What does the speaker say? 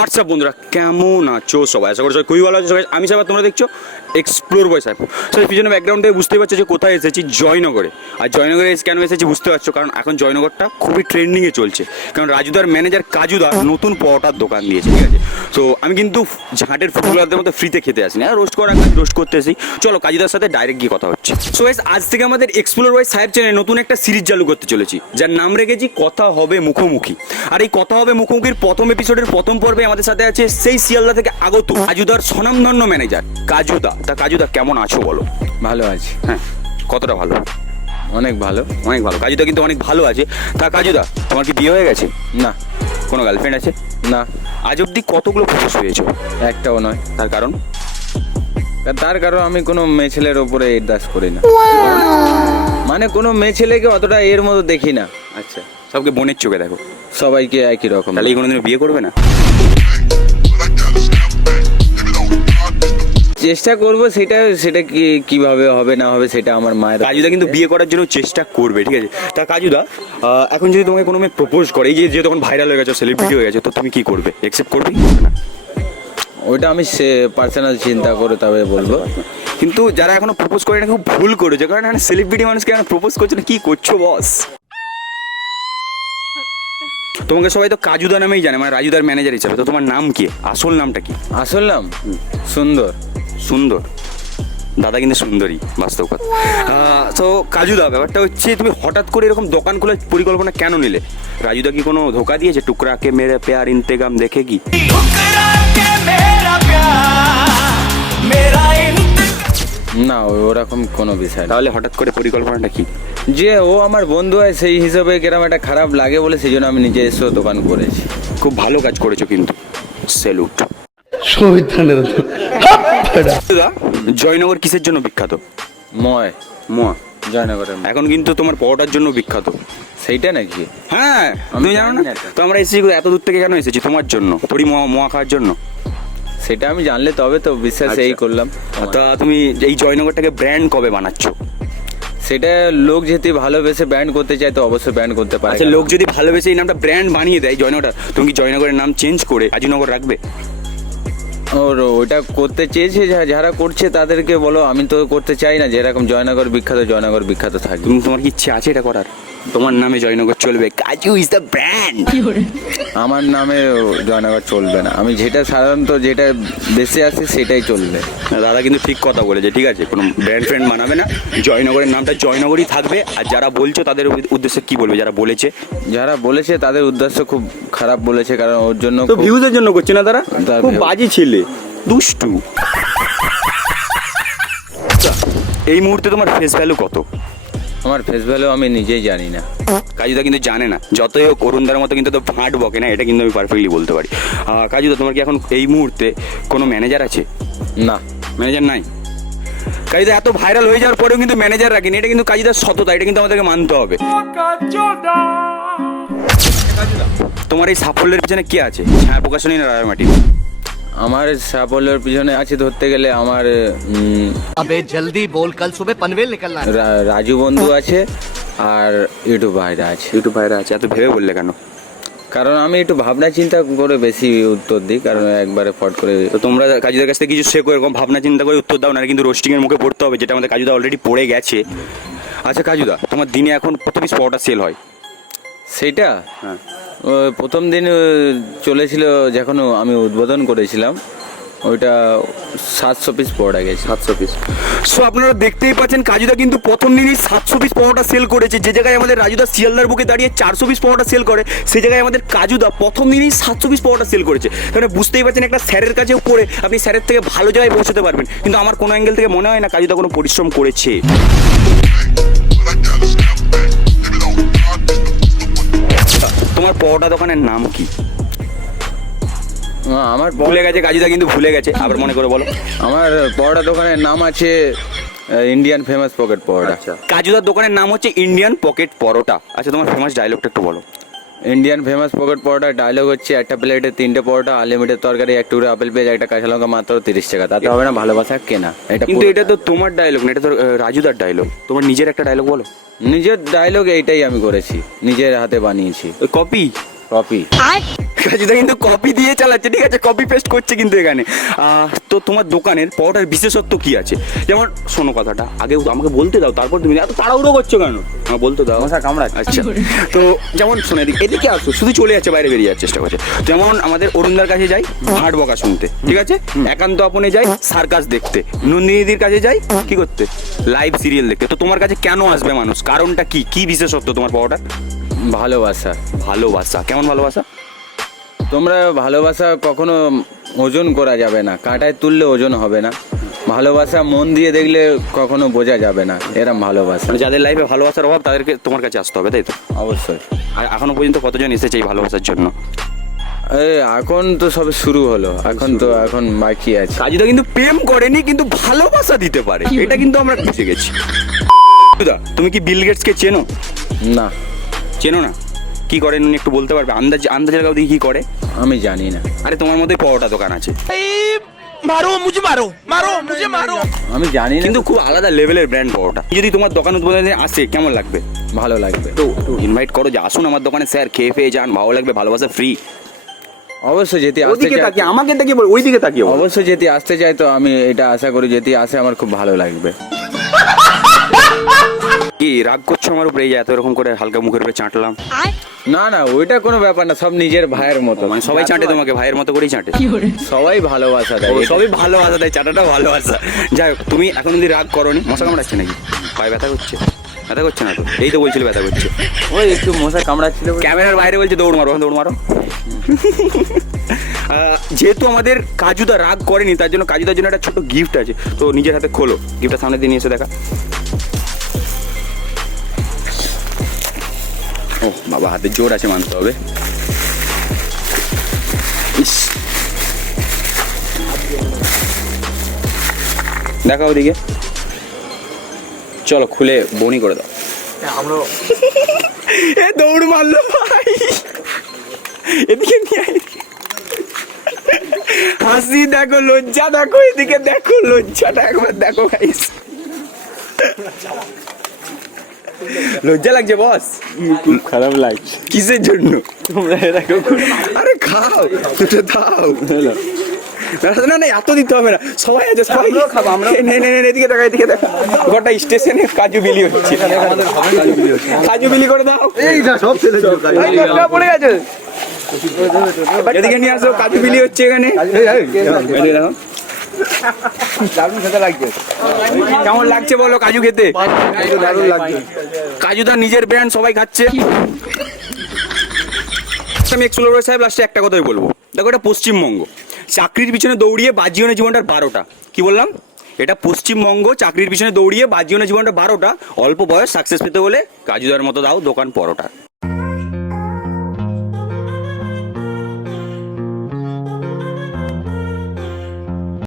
WhatsApp বন্ধুরা, কেমন আছো সবাই? আশা করছ খুবই ভালো আছো। সবাই আমি সবাই, তোমরা দেখছ এক্সপ্লোর বয় সাহেব সো পিছনে ব্যাকগ্রাউন্ড থেকে বুঝতে পারছ যে কোথায় এসেছি জয়নগরে। আর জয়নগরে এসে কেন এসেছি বুঝতে পারছ? কারণ এখন জয়নগরটা খুবই ট্রেন্ডিংয়ে চলছে। কারণ রাজুদার ম্যানেজার কাজুদা নতুন পরোটার দোকান দিয়েছে, ঠিক আছে? তো আমি কিন্তু ঝাঁটের ফুটবলারদের মতো ফ্রিতে খেতে আসিনি। আর রোস্ট করার কাজ রোস্ট করতে আসি। চলো, কাজুদার সাথে ডাইরেক্ট গিয়ে কথা হচ্ছে। সো গাইস আজ থেকে আমাদের এক্সপ্লোর বয় সাহেব চ্যানেলে নতুন একটা সিরিজ চালু করতে চলেছি, যার নাম রেখেছি কথা হবে মুখোমুখি। আর এই কথা হবে মুখোমুখির প্রথম এপিসোডের প্রথম পর্বে আমাদের সাথে আছে সেই শিয়ালদা থেকে আগত কাজুদার স্বনামধন্য ম্যানেজার কাজুদা। তা কাজুদা কেমন আছো বলো? ভালো আছি। হ্যাঁ কতটা ভালো? অনেক ভালো। অনেক ভালো। কাজুদা কিন্তু অনেক ভালো আছে। তা কাজুদা তোমার কি বিয়ে হয়ে গেছে? না। কোনো গার্লফ্রেন্ড আছে? না। আজ অব্দি কতগুলো প্রপোজ হয়েছো? একটাও নয়। তার কারণ? তার কারণ আমি কোনো মেয়ে ছেলের ওপরে এর দাস করি না। মানে কোনো মেয়ে ছেলেকে অতটা এর মতো দেখি না। আচ্ছা সবকে বোনের চোখে দেখো। সবাইকে একই রকম। তাহলে কি কোনোদিনও বিয়ে করবে না? চেষ্টা করব সেটা সেটা কি কীভাবে হবে না হবে সেটা আমার মায়ের কাজুদা কিন্তু বিয়ে করার জন্য চেষ্টা করবে ঠিক আছে? তা কাজুদা এখন যদি তোমাকে কোনো মেয়ে প্রপোজ করে এই যে তখন ভাইরাল হয়ে গেছে সেলিব্রিটি হয়ে গেছে তো তুমি কি করবে? অ্যাকসেপ্ট করবে? না ওইটা আমি সে পার্সোনাল চিন্তা করে তবে বলব। কিন্তু যারা এখনও প্রপোজ করে না খুব ভুল করেছে কারণ এখানে সেলিব্রিটি মানুষকে এখন প্রপোজ করছে না কি করছ বস তোমাকে সবাই তো কাজুদা নামেই জানে মানে রাজুদার ম্যানেজার হিসাবে তো তোমার নাম কি? আসল নামটা কি? আসল নাম? সুন্দর। সুন্দর। দাদা কিন্তু সুন্দরী বাস্তব কথা। তো কাজুদা ব্যাপারটা হচ্ছে তুমি হঠাৎ করে এরকম দোকান খোলার পরিকল্পনা কেন নিলে? রাজুদা কি কোনো ধোকা দিয়েছে? টুকরাকে মেরে পেয়ার ইন্তেগাম দেখে কি? না ওরকম কোনো বিষয় তাহলে হঠাৎ করে পরিকল্পনাটা কি? যে ও আমার বন্ধু হয় সেই হিসাবে কেরাম একটা খারাপ লাগে বলে সেই জন্য আমি নিজে এসেও দোকান করেছি। খুব ভালো কাজ করেছ কিন্তু। সেলুট। জয়নগর কিসের জন্য বিখ্যাত? ময়। ময়। জয়নগরের এখন কিন্তু তোমার পরোটার জন্য বিখ্যাত। সেইটা নাকি? হ্যাঁ আমি তুমি জানো না? তো। আমরা এসেছি এত দূর থেকে কেন এসেছি? তোমার জন্য। তোরই মোয়া মোয়া খাওয়ার জন্য। সেটা আমি জানলে তবে তো বিশ্বাস আচ্ছা। এই করলাম। তা তুমি এই জয়নগরটাকে ব্র্যান্ড কবে বানাচ্ছ? সেটা লোক যেতে ভালোবেসে ব্যান্ড করতে চায় তো অবশ্যই ব্যান্ড করতে পারে আচ্ছা লোক যদি ভালোবেসে এই নামটা ব্র্যান্ড বানিয়ে দেয় জয়নগরটা তুমি কি জয়নগরের নাম চেঞ্জ করে আজিনগর রাখবে? ওর ওটা করতে চেয়েছে যা- যারা করছে তাদেরকে বলো আমি তো করতে চাই না যেরকম জয়নগর বিখ্যাত জয়নগর বিখ্যাত থাকবে তুমি তোমার কি ইচ্ছে আছে এটা করার? তোমার নামে জয়নগর চলবে। কাজু ইজ দ্য ব্র্যান্ড আমার নামে জয়নগর চলবে না। আমি যেটা সাধারণত যেটা বেশি আছে সেটাই চলবে। দাদা কিন্তু ঠিক কথা বলেছে ঠিক আছে? কোনো ব্র্যান্ড ফ্রেন্ড মানাবে না। জয়নগরের নামটা জয়নগরই থাকবে। আর যারা বলছো তাদের উদ্দেশ্যে কি বলবে? যারা বলেছে? যারা বলেছে তাদের উদ্দেশ্য খুব খারাপ বলেছে কারণ ওর জন্য তো ভিউজের জন্য করছে না তারা? খুব বাজে ছেলে। দুষ্টু। আচ্ছা, এই মুহূর্তে তোমার ফেস ভ্যালু কত? আমার ফেস ভ্যালু আমি নিজেই জানি না। কাজুদা কিন্তু জানে না। যতই হোক অরুণদার মতো কিন্তু তো ভাঁট বকে না এটা কিন্তু আমি পারফেক্টলি বলতে পারি। কাজুদা তোমার কি এখন এই মুহূর্তে কোনো ম্যানেজার আছে? না। ম্যানেজার নাই? কাজুদা এত ভাইরাল হয়ে যাওয়ার পরেও কিন্তু ম্যানেজার রাখেনি। এটা কিন্তু কাজুদার সততা এটা কিন্তু আমাদেরকে মানতে হবে। তোমার এই সাফল্যের পিছনে কে আছে? হ্যাঁ প্রকাশনী না রায়মাটি আমার সাফল্যের পিছনে আছে ধরতে গেলে আমার আবে জলদি বল কাল সুবে পানভেল নিকলনা রাজু বন্ধু আছে আর ইউটিউব ভাইরা আছে। ইউটিউব ভাইরা আছে এত ভেবে বললে কেন? কারণ আমি একটু ভাবনা চিন্তা করে বেশি উত্তর দিই কারণ একবারে ফট করে তো তোমরা কাজুদার কাছ থেকে কিছু শেখো এরকম ভাবনা চিন্তা করে উত্তর দাও না কিন্তু রোস্টিংয়ের মুখে পড়তে হবে যেটা আমাদের কাজুদা অলরেডি পড়ে গেছে। আচ্ছা কাজুদা তোমার দিনে এখন কত পিস পাউডার সেল হয়। সেইটা? হ্যাঁ। প্রথম দিন চলেছিল যখন আমি উদ্বোধন করেছিলাম ওইটা সাতশো পিস পড়া গেছে। সাতশো পিস সো আপনারা দেখতেই পাচ্ছেন কাজুদা কিন্তু প্রথম দিনই সাতশো পিস পরোটা সেল করেছে। যে জায়গায় আমাদের রাজুদা শিয়ালদার বুকে দাঁড়িয়ে চারশো পিস পরোটা সেল করে সেই জায়গায় আমাদের কাজুদা প্রথম দিনই সাতশো পিস পরোটা সেল করেছে। মানে বুঝতেই পারছেন একটা স্যারের কাছেও পড়ে আপনি স্যারের থেকে ভালো জায়গায় পৌঁছতে পারবেন। কিন্তু আমার কোনো অ্যাঙ্গেল থেকে মনে হয় না কাজুদা কোনো পরিশ্রম করেছে। পরোটা দোকানের নাম কি? আমার ভুলে গেছে কাজুদা কিন্তু ভুলে গেছে। আবার মনে করে বলো। আমার পরোটা দোকানের নাম আছে ইন্ডিয়ান ফেমাস পকেট পরোটা কাজুদার দোকানের নাম হচ্ছে ইন্ডিয়ান পকেট পরোটা আচ্ছা তোমার ফেমাস ডায়লগটা একটু বলো। Indian famous pocket paratha dialogue হচ্ছে একটা প্লেটে তিনটে পরোটা আনলিমিটেড তরকারি এক টুকরো আপেল পেঁয়াজ একটা কাঁচা লঙ্কা মাত্র তিরিশ টাকা। তাতে হবে না ভালোবাসা কেনা। এটা কিন্তু এটা তো তোমার ডায়লগ না এটা তো রাজুদার ডায়লগ তোমার নিজের একটা ডায়লগ বলো। নিজের ডায়লগ এইটাই আমি করেছি নিজের হাতে বানিয়েছি। ওই কপি কপি কাজুদা কিন্তু কপি দিয়ে চালাচ্ছে ঠিক আছে? কপি পেস্ট করছে কিন্তু এখানে। তো তোমার দোকানের পরোটার বিশেষত্ব কি আছে? যেমন শোনো কথাটা আগে আমাকে বলতে দাও তারপর তুমি এত তাড়াহুড়ো করছ কেন? আমাকে বলতে দাও। মশা কামড়াচ্ছে। আচ্ছা তো যেমন শোনো এদিকে এদিকে আসো শুধু চলে যাচ্ছে বাইরে বেরিয়ে যাওয়ার চেষ্টা করছে। যেমন আমাদের অরুণদার কাছে যাই হাট বকা শুনতে ঠিক আছে? একান্ত আপনে যাই সার্কাস দেখতে। নন্দিনীদির কাছে যাই কি করতে? লাইভ সিরিয়াল দেখতে। তো তোমার কাছে কেন আসবে মানুষ? কারণটা কি? কি বিশেষত্ব তোমার পাওয়াটা ভালোবাসা। ভালোবাসা। কেমন ভালোবাসা? তোমরা ভালোবাসা কখনো ওজন করা যাবে না কাঁটায় তুললে ওজন হবে না। ভালোবাসা মন দিয়ে দেখলে কখনো বোঝা যাবে না এরম ভালোবাসা। মানে যাদের লাইফে ভালোবাসার অভাব তাদেরকে তোমার কাছে আসতে হবে তাই তো? অবশ্যই। আর এখনও পর্যন্ত কতজন এসেছে এই ভালোবাসার জন্য? এই এখন তো সবে শুরু হলো এখন তো এখন বাকি আছে। কাজুদা কিন্তু প্রেম করেনি কিন্তু ভালোবাসা দিতে পারে। এটা কিন্তু আমরা বুঝে গেছি। তুমি কি বিল গেটসকে চেনো? না। চেনো না? কি করেন উনি একটু বলতে পারবে? আন্দাজ আন্দাজ লাগাও দিয়ে কি করে? আমি জানি না। আরে তোমার মধ্যে পরোটা দোকান আছে। মারো মুঝে মারো মারো মুঝে মারো। আমি জানি না। কিন্তু খুব আলাদা লেভেলের ব্র্যান্ড পরোটা। যদি তোমার দোকান উদ্বোধনে আসে কেমন লাগবে? ভালো লাগবে। তো ইনভাইট করো যে। আসুন আমার দোকানে স্যার খেয়ে ফেয়ে যান ভালো লাগবে ভালোবাসা ফ্রি অবশ্যই যেতে আসতে তাকিয়ে আমাকে তাকিয়ে বল ওইদিকে তাকিয়ে অবশ্যই যেতে আসতে চাই তো আমি এটা আশা করি যেতে আসে আমার খুব ভালো লাগবে। কি রাগ করছ আমার উপরে? এই যে এত এরকম করে হালকা মুখের উপরে চাটলাম। না না ওইটা কোনো ব্যাপার না সব নিজের ভাইয়ের মতো। মানে সবাই চাটে তোমাকে ভাইয়ের মতো করেই চাটে। সবাই ভালোবাসা দেয়। সবই ভালোবাসা দেয় চাটাটা ভালোবাসা। যাই হোক তুমি এখন যদি রাগ করনি। মশা কামড়াচ্ছে নাকি? পায়ে ব্যথা করছে। ব্যথা করছে না তো? এই তো বলছিল ব্যথা করছে। ওই একটু মশা কামড়াচ্ছিল ক্যামেরার বাইরে বলছে দৌড় মারো দৌড় মারো। যেহেতু আমাদের কাজুদা রাগ করেনি তার জন্য কাজুদার জন্য একটা ছোট গিফট আছে। তো নিজের হাতে খোলো। গিফটটা সামনে দিয়ে নিয়ে এসে দেখা। ও বাবা হাতে জোর আছে মানতে হবে ইস দেখা ওদিকে চলো খুলে বনি করে দাও এ দৌড় মারলো ভাই এদিকে নিয়ে। হাসি দেখো লজ্জা দেখো এদিকে দেখো লজ্জাটা একবার দেখো গাইস লজ্জা লাগছে বস খুব খারাপ লাগছে কিসের জন্য আরে খাও দুটো দাও না, না না এত দিতে হবে না সবাই আছে সবাই খাব আমরা নে নে নে এদিকে দেখা এদিকে দেখা গোটা স্টেশনে কাজু বিলি হচ্ছে কাজু বিলি করে দাও এই না সব ছেলে পড়ে গেছে এদিকে নিয়ে আসো কাজু বিলি হচ্ছে এখানে কেমন লাগছে বলো কাজু খেতে? কাজু তার নিজের ব্র্যান্ড সবাই খাচ্ছে। আমি এক্সপ্লোর সাহেব লাস্টে একটা কথাই বলব। দেখো, এটা পশ্চিমবঙ্গ। চাকরির পিছনে দৌড়িয়ে বাজিওনের জীবনটার বারোটা। কি বললাম? এটা পশ্চিমবঙ্গ, চাকরির পিছনে দৌড়িয়ে বাজিওনের জীবনটা বারোটা। অল্প বয়স সাকসেস পেতে হলে কাজুদার মতো দাও, দোকান, পরোটা।